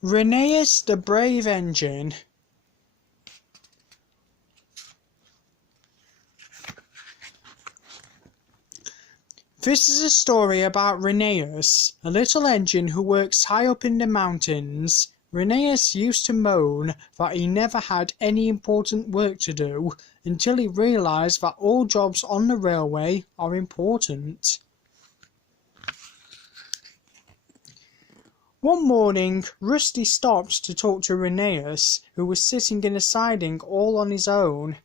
Rheneas the Brave Engine. This is a story about Rheneas, a little engine who works high up in the mountains. Rheneas used to moan that he never had any important work to do until he realised that all jobs on the railway are important. One morning, Rusty stopped to talk to Rheneas, who was sitting in a siding all on his own.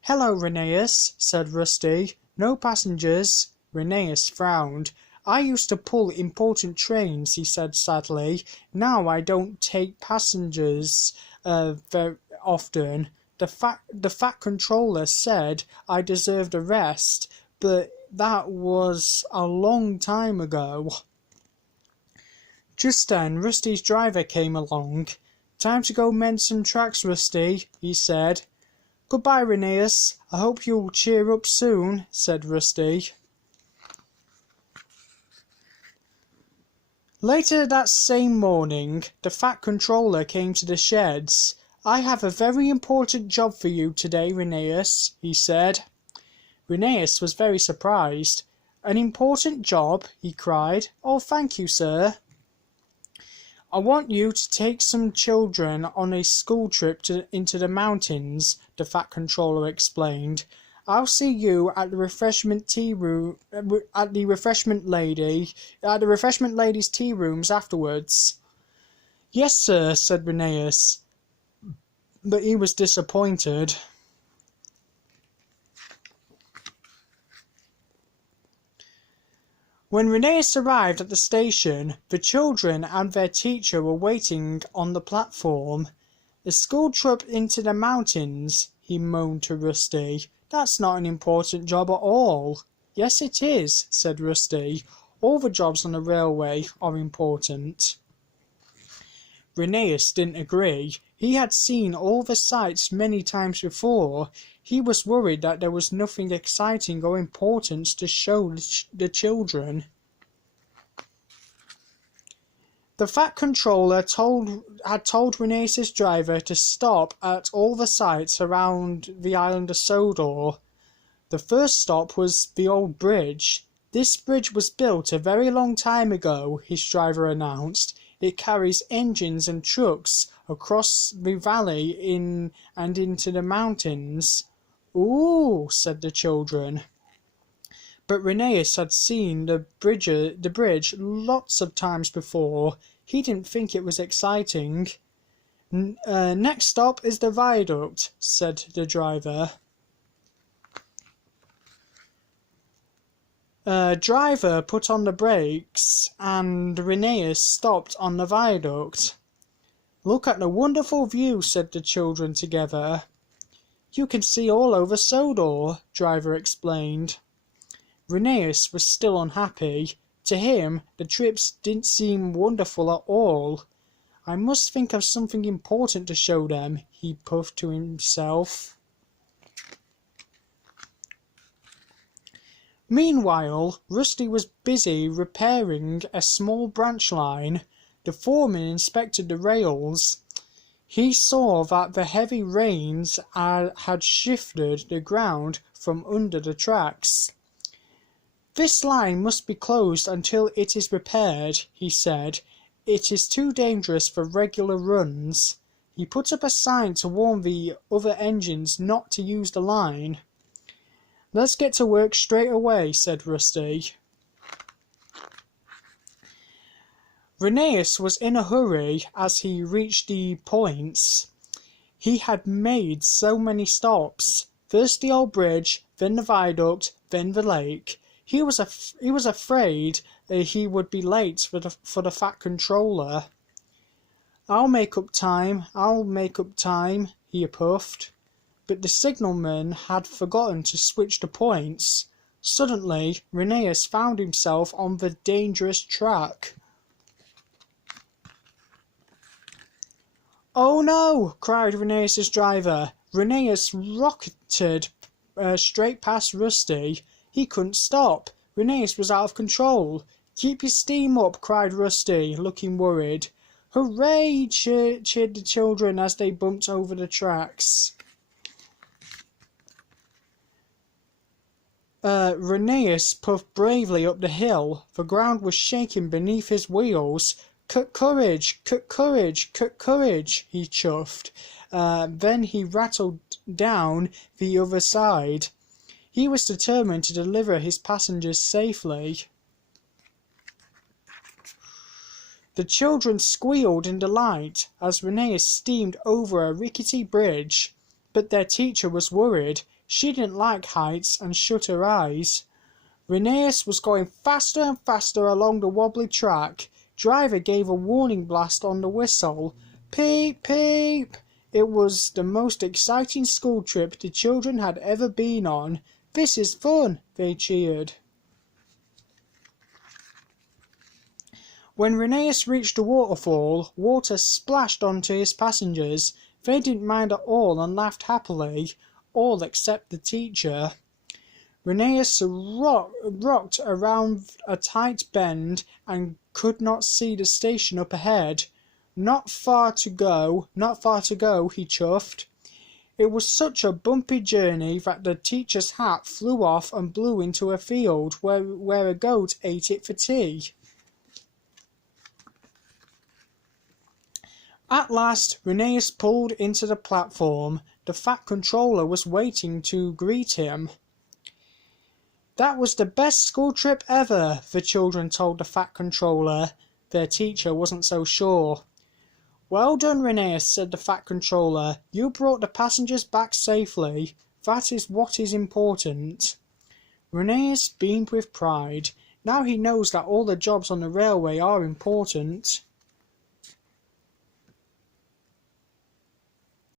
"Hello, Rheneas," said Rusty. "No passengers?" Rheneas frowned. "I used to pull important trains," he said sadly. "Now I don't take passengers very often. The fat controller said I deserved a rest, but that was a long time ago." Just then Rusty's driver came along. "Time to go mend some tracks, Rusty," he said. "Goodbye, Rheneas. I hope you'll cheer up soon," said Rusty. Later that same morning, the Fat Controller came to the sheds. "I have a very important job for you today, Rheneas," he said. Rheneas was very surprised. "An important job?" he cried. "Oh, thank you, sir." "I want you to take some children on a school trip into the mountains," the Fat Controller explained. "I'll see you at the refreshment lady's tea rooms afterwards." "Yes, sir," said Rheneas, but he was disappointed. When Rheneas arrived at the station, the children and their teacher were waiting on the platform. "A school trip into the mountains," he moaned to Rusty. "That's not an important job at all." "Yes, it is," said Rusty. "All the jobs on the railway are important." Rheneas didn't agree. He had seen all the sights many times before. He was worried that there was nothing exciting or important to show the children. The Fat Controller had told Rheneas' driver to stop at all the sites around the island of Sodor. The first stop was the old bridge. "This bridge was built a very long time ago," his driver announced. "It carries engines and trucks across the valley and into the mountains." "Ooh," said the children. But Rheneas had seen the bridge lots of times before. He didn't think it was exciting. Next stop is the Viaduct," said the driver. Driver put on the brakes and Rheneas stopped on the Viaduct. "Look at the wonderful view," said the children together. "You can see all over Sodor," driver explained. Rheneas was still unhappy. To him, the trips didn't seem wonderful at all. "I must think of something important to show them," he puffed to himself. Meanwhile, Rusty was busy repairing a small branch line. The foreman inspected the rails. He saw that the heavy rains had shifted the ground from under the tracks. "This line must be closed until it is repaired," he said. "It is too dangerous for regular runs." He put up a sign to warn the other engines not to use the line. "Let's get to work straight away," said Rusty. Rheneas was in a hurry as he reached the points. He had made so many stops. First the old bridge, then the viaduct, then the lake. He was afraid he would be late for the Fat Controller. I'll make up time, he puffed. But the signalman had forgotten to switch the points. Suddenly, Rheneas found himself on the dangerous track. "Oh no!" cried Rheneas' driver. Rheneas rocketed straight past Rusty. He couldn't stop. Rheneas was out of control. "Keep your steam up," cried Rusty, looking worried. Hooray! Cheered the children as they bumped over the tracks. Rheneas puffed bravely up the hill. The ground was shaking beneath his wheels. Cut courage, cut courage, cut courage, he chuffed. Then he rattled down the other side. He was determined to deliver his passengers safely. The children squealed in delight as Rheneas steamed over a rickety bridge, but their teacher was worried. She didn't like heights and shut her eyes. Rheneas was going faster and faster along the wobbly track. Driver gave a warning blast on the whistle. Peep, peep! It was the most exciting school trip the children had ever been on. This is fun, they cheered. When Rheneas reached the waterfall, water splashed onto his passengers. They didn't mind at all and laughed happily, all except the teacher. Rheneas rocked around a tight bend and could not see the station up ahead. Not far to go, he chuffed. It was such a bumpy journey that the teacher's hat flew off and blew into a field where a goat ate it for tea. At last, Rheneas pulled into the platform. The Fat Controller was waiting to greet him. That was the best school trip ever, the children told the Fat Controller. Their teacher wasn't so sure. Well done, Rheneas, said the Fat Controller. You brought the passengers back safely. That is what is important. Rheneas beamed with pride. Now he knows that all the jobs on the railway are important.